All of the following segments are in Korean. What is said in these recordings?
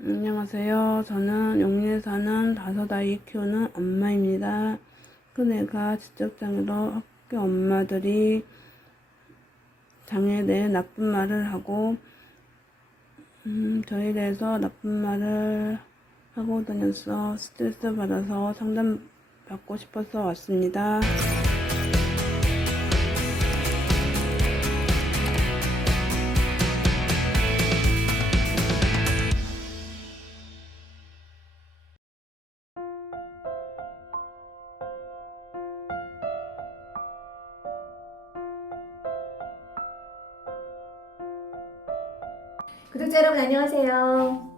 안녕하세요. 저는 용리에 사는 다섯 아이 키우는 엄마입니다. 큰애가 지적장애로 학교 엄마들이 장애에 대해 나쁜 말을 하고 음, 저에 대해서 나쁜 말을 하고 다녀서 스트레스 받아서 상담 받고 싶어서 왔습니다. 구독자 여러분 안녕하세요.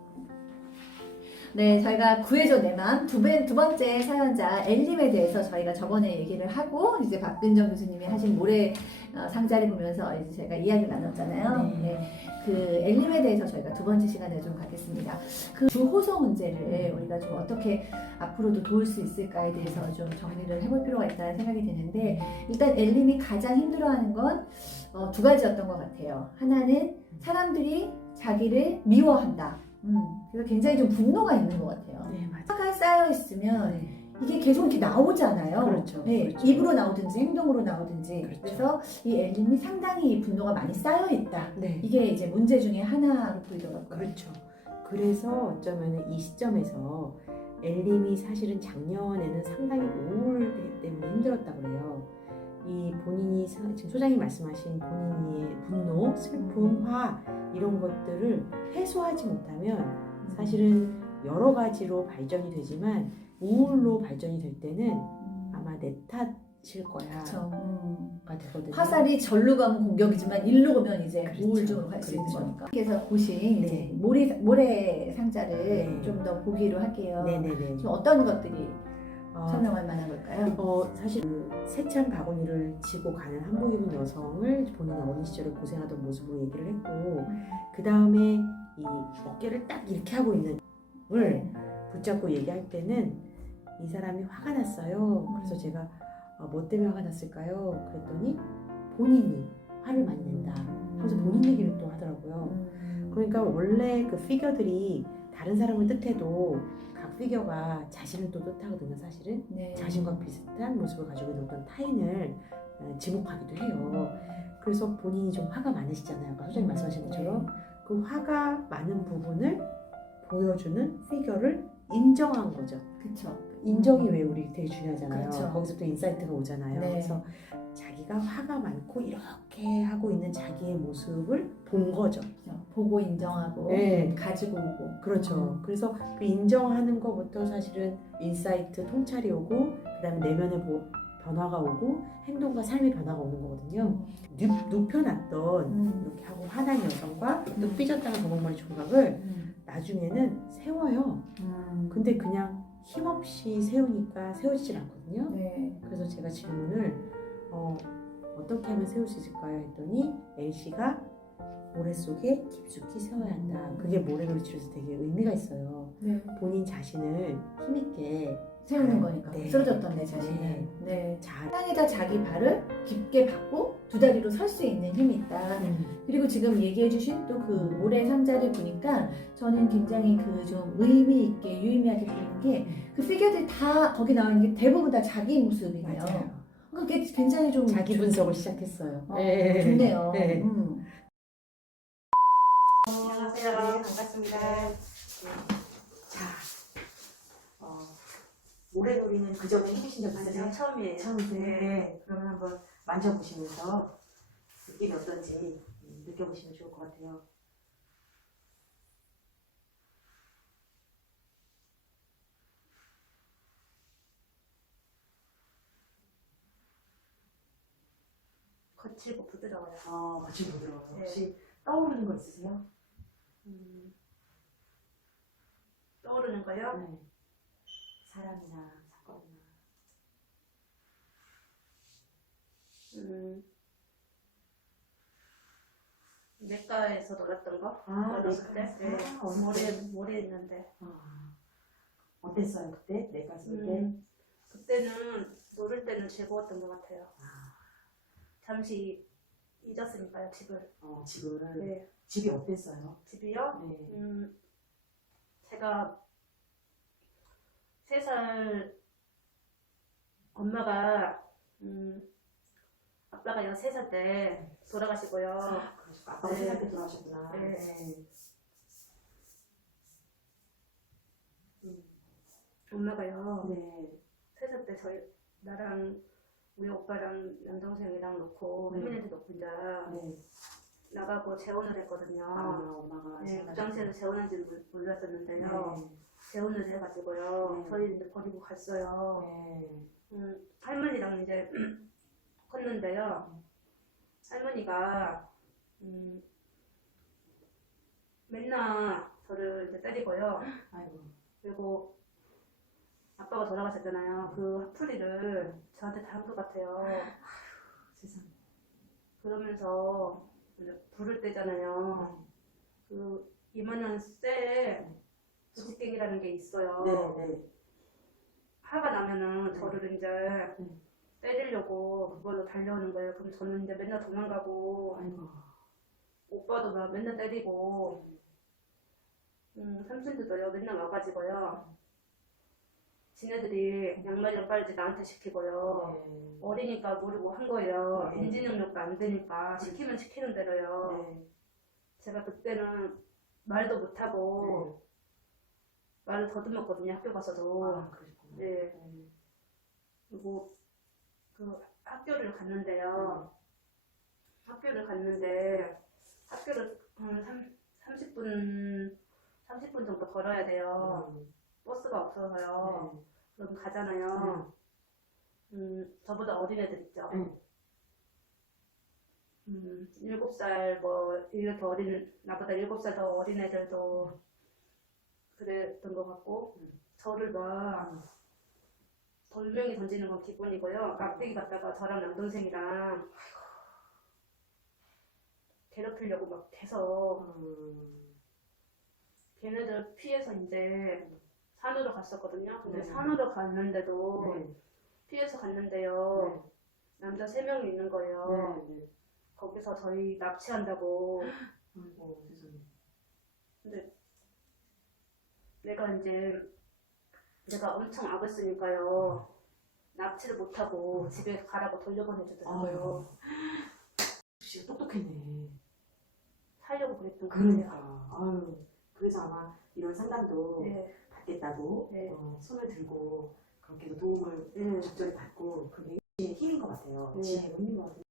네, 저희가 구해줘 내맘 두, 번째 사연자 엘림에 대해서 저희가 저번에 얘기를 하고 이제 박근정 교수님이 하신 모래 어, 상자를 보면서 이제 저희가 이야기를 나눴잖아요. 네. 네, 그 엘림에 대해서 저희가 두 번째 시간을 좀 갖겠습니다. 그 주호소 문제를 우리가 좀 어떻게 앞으로도 도울 수 있을까에 대해서 좀 정리를 해볼 필요가 있다는 생각이 드는데 일단 엘림이 가장 힘들어하는 건 어, 두 가지였던 것 같아요. 하나는 사람들이 자기를 미워한다. 음, 그래서 굉장히 좀 분노가 있는 것 같아요. 네, 맞아요. 화가 쌓여 있으면 네. 이게 계속 이렇게 나오잖아요. 그렇죠, 네, 그렇죠. 입으로 나오든지 행동으로 나오든지. 그렇죠. 그래서 이 엘림이 상당히 이 분노가 많이 쌓여 있다. 네. 이게 이제 문제 중에 하나로 보이더라고요. 그렇죠. 그래서 어쩌면 이 시점에서 엘림이 사실은 작년에는 상당히 우울 때문에 힘들었다 그래요. 이 본인이 사- 지금 소장님 말씀하신 본인의 분노, 슬픔, 화 이런 것들을 해소하지 못하면 사실은 여러 가지로 발전이 되지만 우울로 발전이 될 때는 음, 아마 내 탓일 거야가 그렇죠. 음. 되거든요. 화살이 절로 가면 공격이지만 일로 가면 이제 그렇죠. 우울증으로 갈 수 있는 그렇죠. 거니까. 그래서 보신 네. 이제 모래, 모래 상자를 네. 좀 더 보기로 할게요. 네네네. 좀 어떤 것들이 어, 설명할 만한 걸까요? 어, 사실 그 세찬 바구니를 지고 가는 한복 입은 여성을 본인의 어린 시절에 고생하던 모습으로 얘기를 했고 그 다음에 이 어깨를 딱 이렇게 하고 있는 을 네. 붙잡고 얘기할 때는 이 사람이 화가 났어요. 그래서 제가 어, 뭐 때문에 화가 났을까요? 그랬더니 본인이 화를 많이 낸다. 하면서 본인 얘기를 또 하더라고요. 음. 그러니까 원래 그 피겨들이 다른 사람을 뜻해도 각 피겨가 자신을 또 뜻하거든요. 사실은 네. 자신과 비슷한 모습을 가지고 있는 어떤 타인을 어, 지목하기도 해요. 그래서 본인이 좀 화가 많으시잖아요. 아까 소장님 말씀하신 것처럼 그 화가 많은 부분을 보여주는 피겨를 인정한 거죠. 그렇죠. 인정이 왜 우리 되게 중요하잖아요. 그렇죠. 거기서부터 인사이트가 오잖아요. 네. 그래서 자기가 화가 많고 이렇게 하고 있는 자기의 모습을 본 거죠. 그렇죠. 보고 인정하고 네. 가지고 오고 그렇죠. 그래서 그 인정하는 것부터 사실은 인사이트 통찰이 오고 그다음에 내면의 뭐 변화가 오고 행동과 삶의 변화가 오는 거거든요. 눕, 눕혀놨던 음. 이렇게 하고 화난 여성과 또 삐졌다는 거북머리 총각을 음. 나중에는 세워요. 음. 근데 그냥 힘없이 세우니까 세워지질 않거든요. 네. 그래서 제가 질문을 어, 어떻게 하면 세울 수 있을까요? 했더니 L씨가 모래 속에 깊숙이 세워야 한다. 그게 모래놀이 치료에서 되게 의미가 있어요. 네. 본인 자신을 힘있게 세우는 거니까 네. 쓰러졌던 내 자신을 네. 네. 잘 땅에다 자기 발을 깊게 박고 두 다리로 설 수 있는 힘이 있다. 그리고 지금 얘기해주신 또 그 모래 상자를 보니까 저는 굉장히 그 좀 의미 있게 유의미하게 보이는 게 그 피겨들이 다 거기 나와 있는 게 대부분 다 자기 모습이네요. 맞아요. 그러니까 그게 굉장히 좀 자기 분석을 시작했어요. 어, 네. 좋네요. 네. 음. 안녕하세요. 반갑습니다. 자, 어, 모래놀이는 그 전에 해보신 적 있으세요? 처음이에요. 처음이세요? 네. 그러면 한번 만져보시면서 느낌이 어떤지 음, 느껴보시면 좋을 것 같아요. 거칠고 부드러워요. 어, 같이 네. 혹시 떠오르는 거 있으세요? 음, 떠오르는 거요? 네. 사람이나 사건이나 음, 내과에서 놀았던 거? 아, 어렸을 때? 내과에서? 네. 아, 모래, 때? 모래 있는데. 아, 어땠어요 그때? 내가 쓸 때? 음, 그때는 놀을 때는 즐거웠던 것 같아요. 아, 잠시 잊었으니까요, 집을. 어, 집을 네. 집이 어땠어요? 집이요? 네. 음, 제가 세 살 엄마가 음, 아빠가 13살 때 돌아가시고요. 그러시고 아빠가 네. 세살 때 돌아가셨구나. 네. 엄마가요. 네. 세살때 저희 나랑 우리 오빠랑 남동생이랑 놓고 네. 할머니한테 놓고 이제 네. 나가고 재혼을 했거든요. 아, 엄마가 네, 그. 당시에는 재혼한지는 몰- 몰랐었는데요. 네. 재혼을 해가지고요. 네. 저희 이제 버리고 갔어요. 네. 음, 할머니랑 이제 컸는데요. 할머니가 음, 맨날 저를 이제 때리고요. 아이고. 그리고 아빠가 돌아가셨잖아요. 그 화풀이를 저한테 다 한 것 같아요. 세상. 그러면서 이제 부를 때잖아요. 그 이만한 쇠에 부지깽이라는 게 있어요. 네, 네. 화가 나면은 네. 저를 이제 네. 때리려고 그걸로 달려오는 거예요. 그럼 저는 이제 맨날 도망가고 아이고. 오빠도 막 맨날 때리고 음, 삼촌들도요 맨날 와가지고요. 지네들이 양말이랑 빨지 나한테 시키고요. 네. 어리니까 모르고 한 거예요. 네. 인지 능력도 안 되니까 시키면 시키는 대로요. 네. 제가 그때는 말도 못하고 말을 더듬었거든요. 학교 가서도. 아, 그러셨구나. 네. 네. 그리고 그 학교를 갔는데요. 학교를 갔는데 학교를 한 30분 30분 정도 걸어야 돼요. 음. 버스가 없어서요. 네. 그럼 가잖아요. 음, 저보다 어린 애들 있죠. 응. 음, 일곱 살, 뭐, 이렇게 어린, 나보다 일곱 살더 어린 애들도 그랬던 것 같고, 음. 저를 막, 돌멩이 던지는 건 기본이고요. 막대기 갖다가 저랑 남동생이랑 괴롭히려고 막 해서, 음. 걔네들 피해서 이제 산으로 갔었거든요. 근데 네. 산으로 갔는데도, 네. 피해서 갔는데요. 남자 세 명이 있는 거예요. 네. 네. 거기서 저희 납치한다고 아이고, 세상에. 내가 이제 내가 엄청 악을 쓰니까요. 납치를 못하고 집에 가라고 돌려보내주더라고요. 진짜 똑똑했네. 살려고 그랬던 그러니까. 아유. 그래서 아마 이런 상담도 네, 받겠다고 네. 어, 손을 들고 그렇게도 도움을 네. 적절히 받고 그게 힘인 것 같아요. 네. 지혜의 힘인 것 같아요.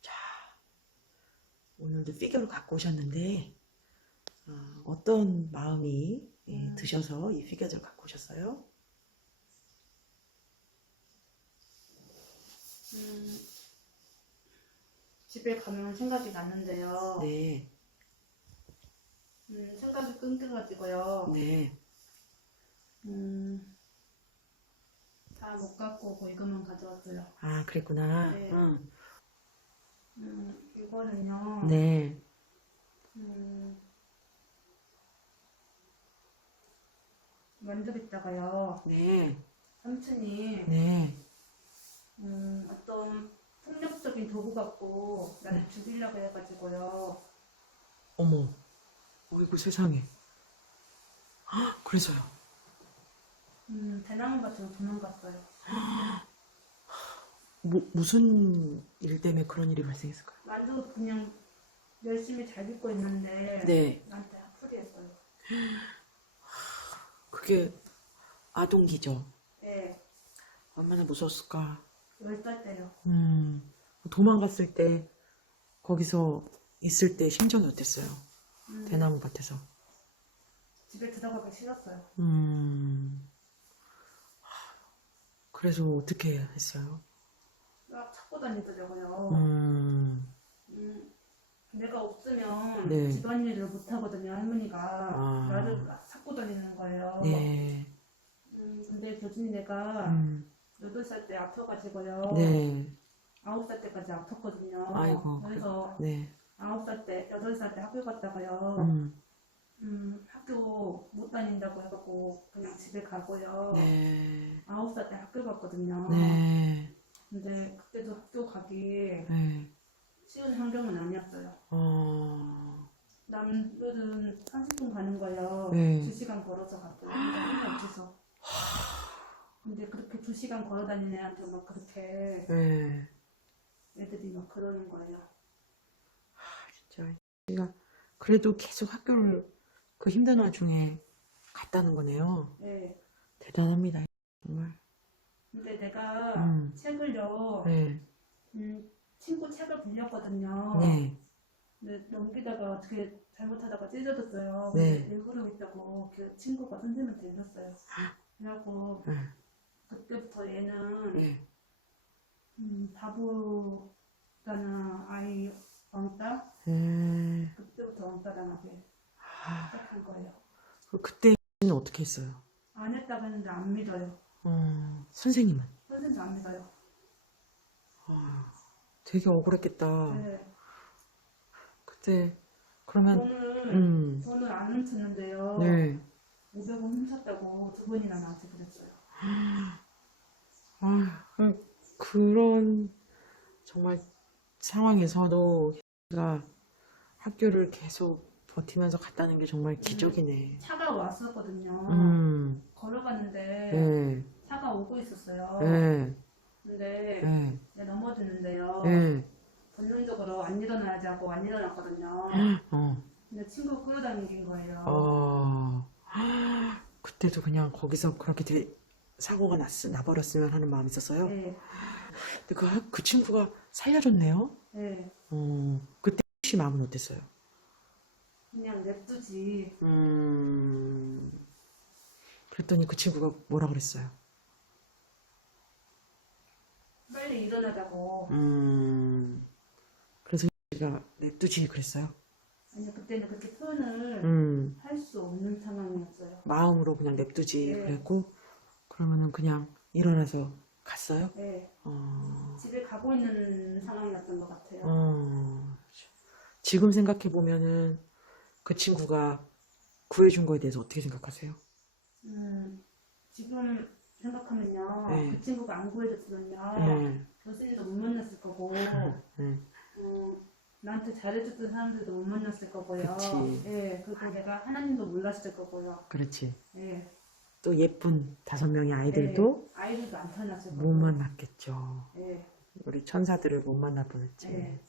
자, 오늘도 피규어를 갖고 오셨는데 어, 어떤 마음이 예, 음. 드셔서 이 피규어를 갖고 오셨어요? 음, 집에 가면 생각이 났는데요. 네, 음, 생각이 끊겨가지고요. 네, 음, 다 못 갖고 오고 이것만 가져왔어요. 아 그랬구나. 네. 응. 음, 이거는요. 네, 음, 면접 있다가요. 네, 삼촌이 네. 음, 어떤 폭력적인 도구 갖고 나를 죽이려고 해가지고요. 어머, 어이구 세상에. 헉, 그래서요. 음, 대나무 같은 도망갔어요. 뭐, 무슨 일 때문에 그런 일이 발생했을까요? 나도 그냥 열심히 잘 믿고 있는데 네, 나한테 학풀이했어요. 그게 아동기죠. 네, 얼마나 무서웠을까. 열살 때요. 음, 도망갔을 때, 거기서 있을 때 심정이 어땠어요? 음, 대나무 밭에서. 집에 들어가기 싫었어요. 음, 그래서 어떻게 했어요? 막 찾고 다니더라고요. 음, 음, 내가 없으면 네. 집안일을 못 하거든요, 할머니가. 아. 나를 막 찾고 다니는 거예요. 네, 음, 교진이 내가 음, 8살 때 아파가지고요. 네, 9살 때까지 아팠거든요. 아이고, 그래서 네, 9살 때, 8살 때 학교 갔다가요. 음, 음, 학교 못 다닌다고 해갖고 그냥 집에 가고요. 네, 9살 때 학교 갔거든요. 네, 근데 그때도 학교 가기 네, 쉬운 환경은 아니었어요. 어, 남들은 30분 가는 거예요. 네. 두 시간 걸어서 갔어요. 혼자 없어서. 근데 그렇게 두 시간 걸어 다니는 애한테 막 그렇게 네. 애들이 막 그러는 거예요. 진짜 제가 그래도 계속 학교를 그 힘든 와중에 갔다는 거네요. 네. 대단합니다. 정말. 근데 내가 음. 책을요, 네. 음, 친구 책을 빌렸거든요. 네. 근데 넘기다가 어떻게 잘못하다가 찢어졌어요. 네. 근데 일부러 있다고 그 친구가 선생님한테 읽었어요. 그래갖고 네. 그때부터 얘는 네. 음, 바보라는 아이 왕따? 네. 그때부터 왕따당하게 아, 시작한 거예요. 그 그때는 어떻게 했어요? 안 했다고 했는데 안 믿어요. 어, 선생님은? 선생님도 안 믿어요. 아, 되게 억울했겠다. 네. 그때 그러면 돈을, 음. 돈을 안 훔쳤는데요. 네. 500원 훔쳤다고 두 번이나 나한테 그랬어요. 아, 그런 정말 상황에서도 가 학교를 계속 버티면서 갔다는 게 정말 기적이네. 차가 왔었거든요. 음, 걸어갔는데 네, 차가 오고 있었어요. 네, 근데 네, 내가 넘어지는데요. 네. 본능적으로 안 일어나야지 하고 안 일어났거든요. 어, 근데 친구 끌어당긴 거예요. 어, 그때도 그냥 거기서 그렇게 돼- 사고가 났, 나버렸으면 하는 마음이 있었어요. 네, 근데 그, 학- 그 친구가 살려줬네요. 네. 어, 그때 씨 마음은 어땠어요? 그냥 냅두지. 음, 그랬더니 그 친구가 뭐라 그랬어요? 빨리 일어나자고. 음, 그래서 씨가 냅두지 그랬어요? 아니 그때는 그렇게 표현을 음, 할 수 없는 상황이었어요. 마음으로 그냥 냅두지 네. 그랬고, 그러면은 그냥 일어나서 갔어요? 네, 어, 집에 가고 있는 상황이었던 것 같아요. 어, 지금 생각해 보면은 그 친구가 구해준 거에 대해서 어떻게 생각하세요? 음, 지금 생각하면요, 네. 그 친구가 안 구해줬으면요, 네, 교수님도 못 만났을 거고, 네, 음, 나한테 잘해줬던 사람들도 못 만났을 거고요. 그치. 예, 그리고 내가 하나님도 몰랐을 거고요. 그렇지. 예, 또 예쁜 다섯 명의 아이들도 예, 아이들도 안 태어났을 못 거고. 만났겠죠. 예, 우리 천사들을 못 만날 뻔했지. 예.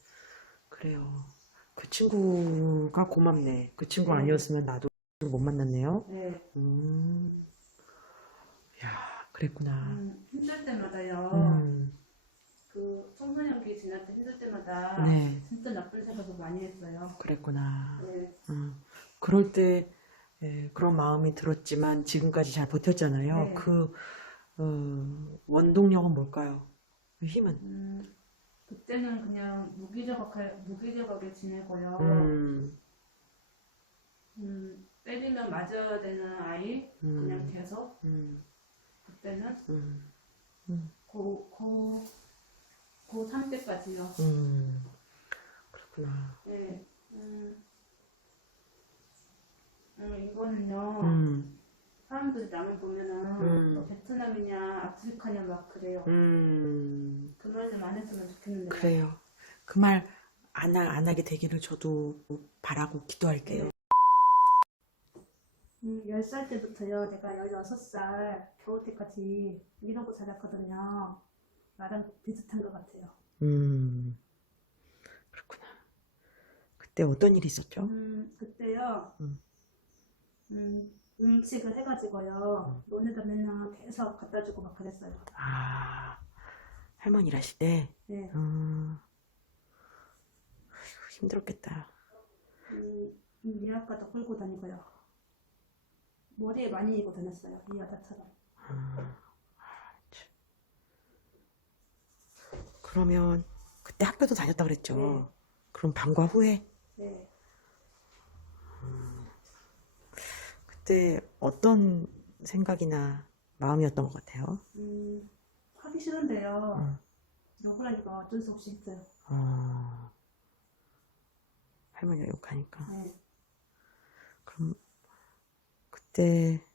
그래요. 그 친구가 고맙네. 그 친구 네. 아니었으면 나도 못 만났네요. 예. 음. 야, 그랬구나. 음, 힘들 때마다요. 음. 그 청소년기 지날 때 힘들 때마다 네, 진짜 나쁜 생각을 많이 했어요. 그랬구나. 네, 음. 그럴 때 예, 그런 마음이 들었지만 지금까지 잘 버텼잖아요. 네. 그 어, 원동력은 뭘까요? 그 힘은? 음, 그때는 그냥 무기력하게, 무기력하게 지내고요. 음, 음, 때리면 맞아야 되는 아이 그냥 음, 계속 음, 그때는 음, 고, 고, 고3 때까지요. 음. 그렇구나. 네. 음, 음, 이거는요. 음, 사람들이 남을 보면은 음. 뭐 베트남이냐 아프리카냐 막 그래요. 음. 그 말 좀 안 했으면 좋겠는데. 그래요. 그 말안안 하게 되기를 저도 바라고 기도할게요. 음, 10살 때부터요, 내가 16살 겨울 때까지 이러고 자랐거든요. 나랑 비슷한 것 같아요. 음, 그렇구나. 그때 어떤 일이 있었죠? 음, 그때요, 음. 음, 음식을 해가지고요, 논에다 맨날 계속 갖다 주고 막 그랬어요. 아, 할머니 일하실 때, 네. 음, 아이고, 힘들었겠다. 음, 음, 미약가도 끌고 다니고요. 머리에 많이 이고 다녔어요, 이 여자처럼. 아, 참. 그러면 그때 학교도 다녔다 그랬죠? 네. 그럼 방과 후에 네. 그때 어떤 생각이나 마음이었던 것 같아요? 음, 하기 싫은데요. 음. 욕을 하니까 어쩔 수 없이 했어요. 어, 할머니가 욕하니까. 네. 그럼 그때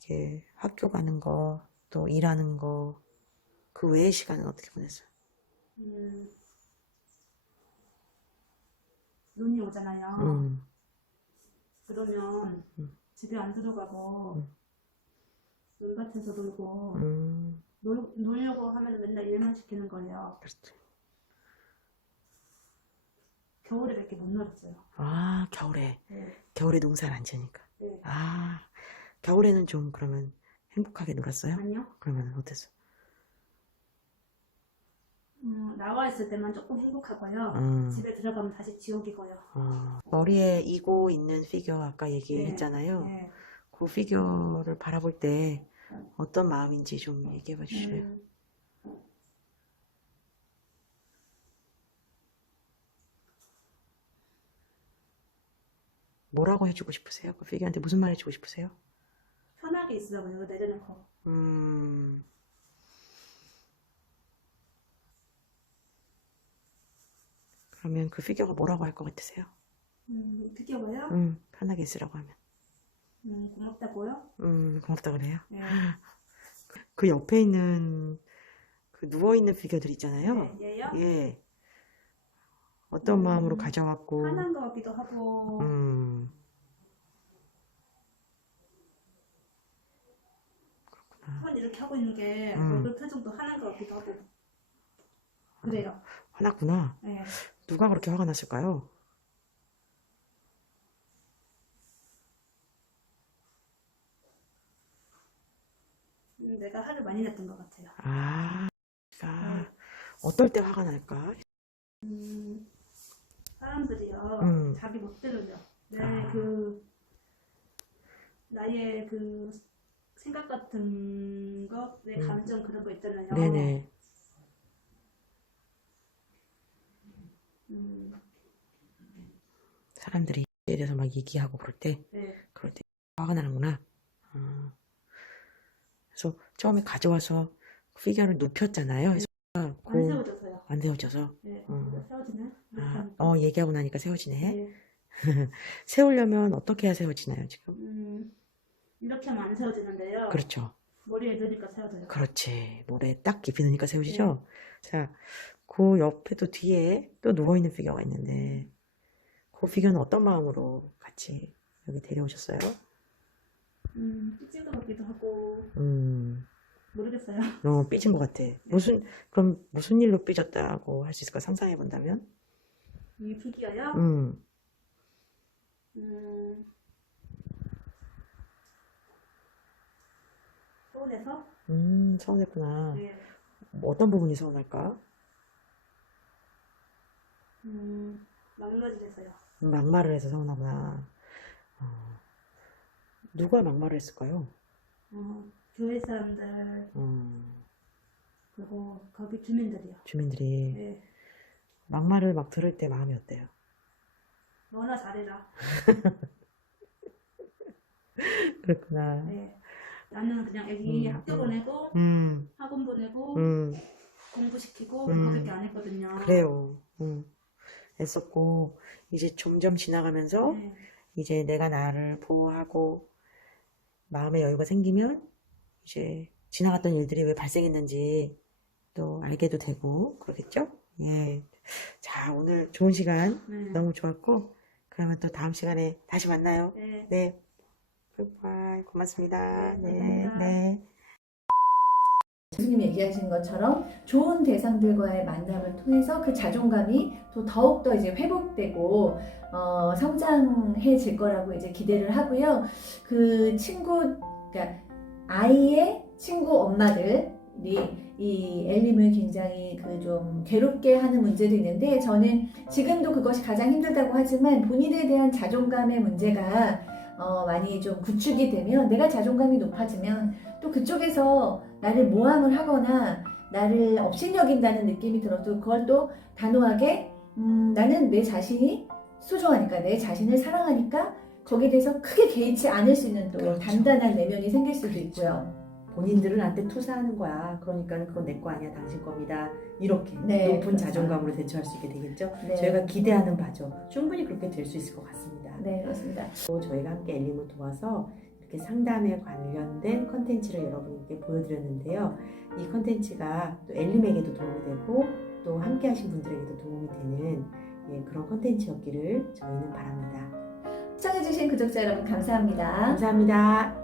이렇게 학교 가는 거, 또 일하는 거, 그 외의 시간은 어떻게 보냈어요? 음, 눈이 오잖아요. 음, 그러면 음. 집에 안 들어가고 음. 논밭에서 놀고 음, 놀, 놀려고 하면 맨날 일만 시키는 거예요. 그렇지. 겨울에 밖에 못 놀았어요. 아, 겨울에. 네. 겨울에 농사를 안 지으니까. 네. 아, 겨울에는 좀 그러면 행복하게 놀았어요? 아니요. 그러면 어땠어? 음, 나와 있을 때만 조금 행복하고요. 음, 집에 들어가면 다시 지옥이고요. 어, 머리에 이고 있는 피규어 아까 얘기했잖아요. 네. 그 피규어를 바라볼 때 어떤 마음인지 좀 얘기해 봐 주실래요? 음, 뭐라고 해주고 싶으세요? 그 피규어한테 무슨 말 해주고 싶으세요? 편하게 있으라고 이거 내려놓고. 음, 그러면 그 피규어가 뭐라고 할 것 같으세요? 음, 비켜봐요. 음, 편하게 있으라고 하면. 음, 고맙다고요. 음, 고맙다 그래요. 네. 그 옆에 있는 그 누워 있는 피규어들 있잖아요. 네, 얘요? 예. 어떤 음, 마음으로 가져왔고, 화난 것 같기도 하고. 음, 그렇구나. 손 이렇게 하고 있는 게 음. 얼굴 표정도 화난 것 같기도 하고. 그래요. 화났구나. 네. 누가 그렇게 화가 났을까요? 음, 내가 화를 많이 냈던 것 같아요. 아, 가 네. 어떨 때 화가 날까? 음, 사람들이요, 음. 자기 멋대로요. 내 아. 그, 나의 그 생각 같은 거, 내 음. 감정 그런 거 있잖아요. 네네. 음, 사람들이 에 대해서 막 얘기하고 그럴 때, 네. 그럴 때 화가 나는구나. 아. 그래서 처음에 가져와서 그 피규어를 눕혔잖아요. 그래서 안 그, 세워져서요. 안 세워져서. 네. 음. 세워지네. 아. 어, 얘기하고 나니까 세워지네. 네. 세우려면 어떻게 해야 세워지나요, 지금? 음, 이렇게 하면 안 세워지는데요. 그렇죠. 머리에 넣으니까 세워져요. 그렇지. 모래 딱 깊이 넣으니까 세워지죠? 자, 그 옆에 또 뒤에 또 누워있는 피규어가 있는데, 그 피규어는 어떤 마음으로 같이 여기 데려오셨어요? 음, 삐진 것 같기도 하고, 음, 모르겠어요. 어, 삐진 것 같아. 무슨, 그럼 무슨 일로 삐졌다고 할 수 있을까? 상상해 본다면? 이 피규어요? 음, 음, 서울에서 음, 서운했구나. 네. 뭐 어떤 부분이 서운할까? 음. 막말을 해서 서운하구나. 어, 누가 막말을 했을까요? 어, 교회 사람들 음, 그리고 거기 주민들이요. 주민들이 네. 막말을 막 들을 때 마음이 어때요? 너나 잘해라. 그렇구나. 네. 나는 그냥 애기 음, 학교 음. 보내고 음, 학원 보내고 음, 공부시키고 음. 그밖에 안 했거든요. 그래요. 음, 애썼고, 이제 점점 지나가면서, 네. 이제 내가 나를 보호하고, 마음의 여유가 생기면, 이제 지나갔던 일들이 왜 발생했는지 또 알게도 되고, 그러겠죠? 예. 자, 오늘 좋은 시간 네. 너무 좋았고, 그러면 또 다음 시간에 다시 만나요. 네. 네. 굿바이. 고맙습니다. 네, 네. 네. 교수님 얘기하신 것처럼 좋은 대상들과의 만남을 통해서 그 자존감이 또 더욱더 이제 회복되고 어, 성장해질 거라고 이제 기대를 하고요. 그 친구, 그러니까 아이의 친구 엄마들이 이 엘림을 굉장히 그 좀 괴롭게 하는 문제도 있는데 저는 지금도 그것이 가장 힘들다고 하지만 본인에 대한 자존감의 문제가 어, 많이 좀 구축이 되면 내가 자존감이 높아지면 또 그쪽에서 나를 모함을 하거나 나를 업신여긴다는 느낌이 들어도 그걸 또 단호하게 음, 나는 내 자신이 소중하니까 내 자신을 사랑하니까 거기에 대해서 크게 개의치 않을 수 있는 또 그렇죠. 단단한 내면이 생길 수도 그렇죠. 있고요. 본인들은 나한테 투사하는 거야. 그러니까 그건 내 거 아니야. 당신 겁니다. 이렇게 네, 높은 그렇죠. 자존감으로 대처할 수 있게 되겠죠. 네. 저희가 기대하는 바죠. 충분히 그렇게 될 수 있을 것 같습니다. 네 그렇습니다. 또 저희가 함께 엘림을 도와서 이렇게 상담에 관련된 컨텐츠를 여러분께 보여드렸는데요. 이 컨텐츠가 또 엘림에게도 도움이 되고 또 함께 하신 분들에게도 도움이 되는 예, 그런 컨텐츠였기를 저희는 바랍니다. 시청해주신 구독자 여러분 감사합니다. 감사합니다.